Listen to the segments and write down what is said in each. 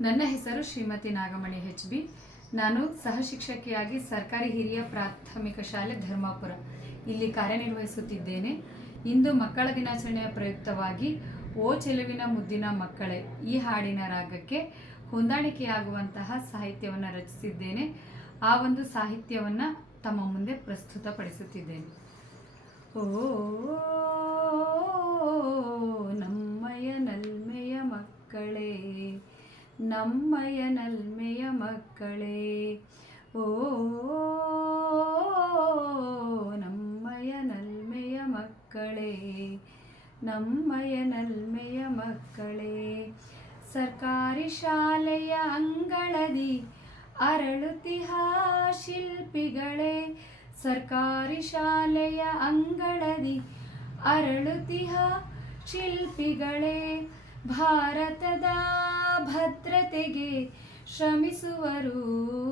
ನನ್ನ ಹೆಸರು ಶ್ರೀಮತಿ ನಾಗಮಣಿ H B. ನಾನು ಸಹ ಶಿಕ್ಷಕಿಯಾಗಿ ಸರ್ಕಾರಿ ಹಿರಿಯ ಪ್ರಾಥಮಿಕ ಶಾಲೆ ಧರ್ಮಾಪುರ ಇಲ್ಲಿ ಕಾರ್ಯನಿರ್ವಹಿಸುತ್ತಿದ್ದೇನೆ. ಇಂದು ಮಕ್ಕಳ ದಿನಾಚರಣೆಯ ಪ್ರಯುಕ್ತವಾಗಿ ಓ ಚೆಲುವಿನ ಮುದ್ದಿನ ಮಕ್ಕಳೇ ಈ ಹಾಡಿನ ರಾಗಕ್ಕೆ ಹೊಂದಾಣಿಕೆಯಾಗುವಂತಹ ಸಾಹಿತ್ಯವನ್ನು ರಚಿಸಿದ್ದೇನೆ. ಆ ಒಂದು ಸಾಹಿತ್ಯವನ್ನು ತಮ್ಮ ಮುಂದೆ ಪ್ರಸ್ತುತಪಡಿಸುತ್ತಿದ್ದೇನೆ. ಓ ನಮ್ಮಯ ನಲ್ಮೆಯ ಮಕ್ಕಳೇ. ಓ ನಮ್ಮಯ ನಲ್ಮೆಯ ಮಕ್ಕಳೇ. ನಮ್ಮಯ ನಲ್ಮೆಯ ಮಕ್ಕಳೇ. ಸರ್ಕಾರಿ ಶಾಲೆಯ ಅಂಗಳದಿ ಅರಳುತಿಹ ಶಿಲ್ಪಿಗಳೇ. ಸರ್ಕಾರಿ ಶಾಲೆಯ ಅಂಗಳದಿ ಅರಳುತಿಹ ಶಿಲ್ಪಿಗಳೇ. ಭಾರತದ ಭದ್ರತೆಗೆ ಶ್ರಮಿಸುವರು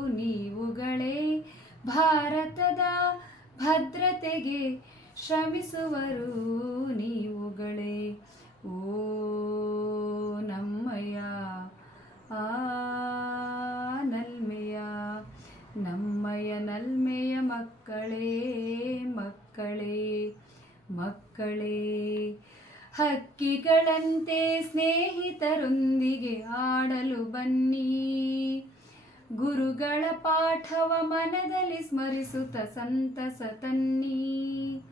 ನೀವುಗಳೇ. ಭಾರತದ ಭದ್ರತೆಗೆ ಶ್ರಮಿಸುವರು ನೀವುಗಳೇ. ಓ ನಮ್ಮಯ್ಯ ಆ ನಲ್ಮೆಯ, ನಮ್ಮಯ ನಲ್ಮೆಯ ಮಕ್ಕಳೇ ಮಕ್ಕಳೇ ಮಕ್ಕಳೇ. ಹಕ್ಕಿಗಳಂತೆ ಸ್ನೇಹಿತರೊಂದಿಗೆ ಆಡಲು ಬನ್ನಿ. ಗುರುಗಳ ಪಾಠವ ಮನದಲ್ಲಿ ಸ್ಮರಿಸುತ್ತ ಸಂತಸ ತನ್ನಿ.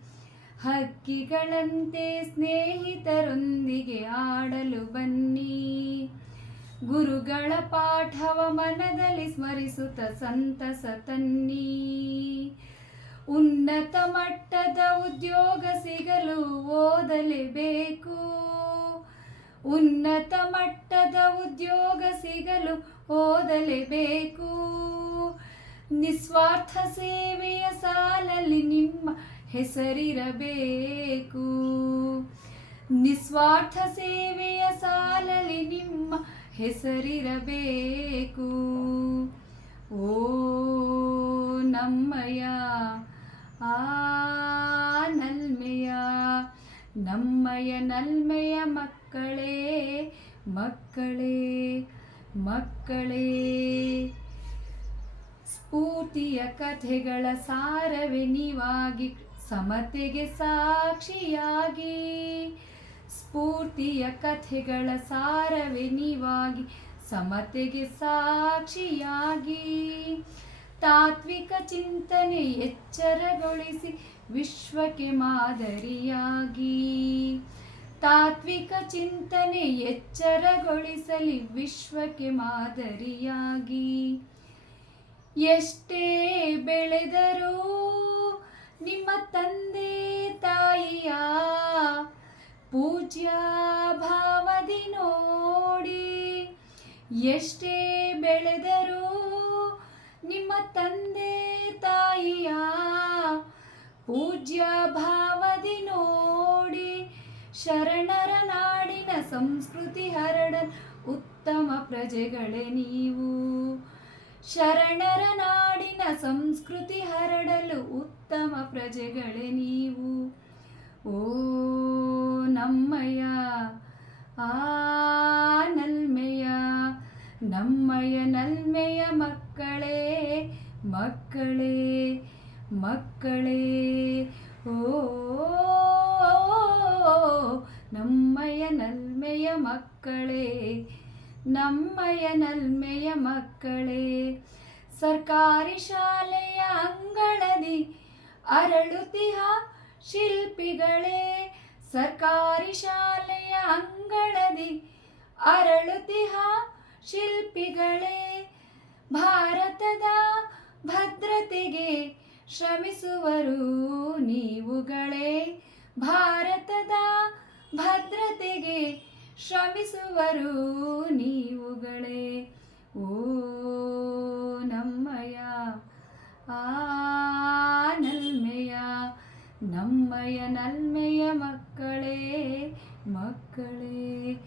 ಹಕ್ಕಿಗಳಂತೆ ಸ್ನೇಹಿತರೊಂದಿಗೆ ಆಡಲು ಬನ್ನಿ. ಗುರುಗಳ ಪಾಠವ ಮನದಲ್ಲಿ ಸ್ಮರಿಸುತ್ತ ಸಂತಸ ತನ್ನಿ. ಉನ್ನತ ಮಟ್ಟದ ಉದ್ಯೋಗ ಸಿಗಲು ಓದಲೇಬೇಕು. ಉನ್ನತ ಮಟ್ಟದ ಉದ್ಯೋಗ ಸಿಗಲು ಓದಲೇಬೇಕು. ನಿಸ್ವಾರ್ಥ ಸೇವೆಯ ಸಾಲಲ್ಲಿ ನಿಮ್ಮ ಹೆಸರಿರಬೇಕು. ನಿಸ್ವಾರ್ಥ ಸೇವೆಯ ಸಾಲಲ್ಲಿ ನಿಮ್ಮ ಹೆಸರಿರಬೇಕು. ಓ ನಮ್ಮಯ ಆ ನಲ್ಮೆಯ ನಮ್ಮಯ ನಲ್ಮೆಯ ಮಕ್ಕಳೇ ಮಕ್ಕಳೇ ಮಕ್ಕಳೇ. ಸ್ಫೂರ್ತಿಯ ಕಥೆಗಳ ಸಾರವೇ ನೀವಾಗಿ ಸಮತೆಗೆ ಸಾಕ್ಷಿಯಾಗಿ. ಸ್ಫೂರ್ತಿಯ ಕಥೆಗಳ ಸಾರವೇ ನೀವಾಗಿ ಸಮತೆಗೆ ಸಾಕ್ಷಿಯಾಗಿ. ತಾತ್ವಿಕ ಚಿಂತನೆ ಎಚ್ಚರಗೊಳಿಸಿ ವಿಶ್ವಕ್ಕೆ ಮಾದರಿಯಾಗಿ. ತಾತ್ವಿಕ ಚಿಂತನೆ ಎಚ್ಚರಗೊಳಿಸಲಿ ವಿಶ್ವಕ್ಕೆ ಮಾದರಿಯಾಗಿ. ಎಷ್ಟೇ ಬೆಳೆದರೂ ನಿಮ್ಮ ತಂದೆ ತಾಯಿಯ ಪೂಜ್ಯ ಭಾವದಿ ನೋಡಿ ಎಷ್ಟೇ ಬೆಳೆದರೂ ನಿಮ್ಮ ತಂದೆ ತಾಯಿಯ ಪೂಜ್ಯ ಭಾವದಿ ನೋಡಿ ಶರಣರ ನಾಡಿನ ಸಂಸ್ಕೃತಿ ಹರಡ ಉತ್ತಮ ಪ್ರಜೆಗಳೇ ನೀವು. ಶರಣರ ನಾಡಿನ ಸಂಸ್ಕೃತಿ ಹರಡಲು ಉತ್ತಮ ಪ್ರಜೆಗಳೇ ನೀವು. ಓ ನಮ್ಮಯ್ಯ, ಆ ಮಕ್ಕಳೇ ಮಕ್ಕಳೇ, ಓ ನಮ್ಮಯ ನಲ್ಮೆಯ ಮಕ್ಕಳೇ ನಮ್ಮಯ ನಲ್ಮೆಯ ಮಕ್ಕಳೇ, ಸರ್ಕಾರಿ ಶಾಲೆಯ ಅಂಗಳದಿ ಅರಳುತಿಹ ಶಿಲ್ಪಿಗಳೇ, ಸರ್ಕಾರಿ ಶಾಲೆಯ ಅಂಗಳದಿ ಅರಳುತಿಹ ಶಿಲ್ಪಿಗಳೇ, ಭಾರತದ ಭದ್ರತೆಗೆ ಶ್ರಮಿಸುವರು ನೀವುಗಳೇ. ಭಾರತದ ಭದ್ರತೆಗೆ ಶ್ರಮಿಸುವರು ನೀವುಗಳೇ. ಓ ನಮ್ಮಯ ಆ ನಲ್ಮೆಯ ನಮ್ಮಯ ನಲ್ಮೆಯ ಮಕ್ಕಳೇ ಮಕ್ಕಳೇ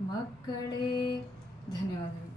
ಮಕ್ಕಳೇ. ಧನ್ಯವಾದಗಳು.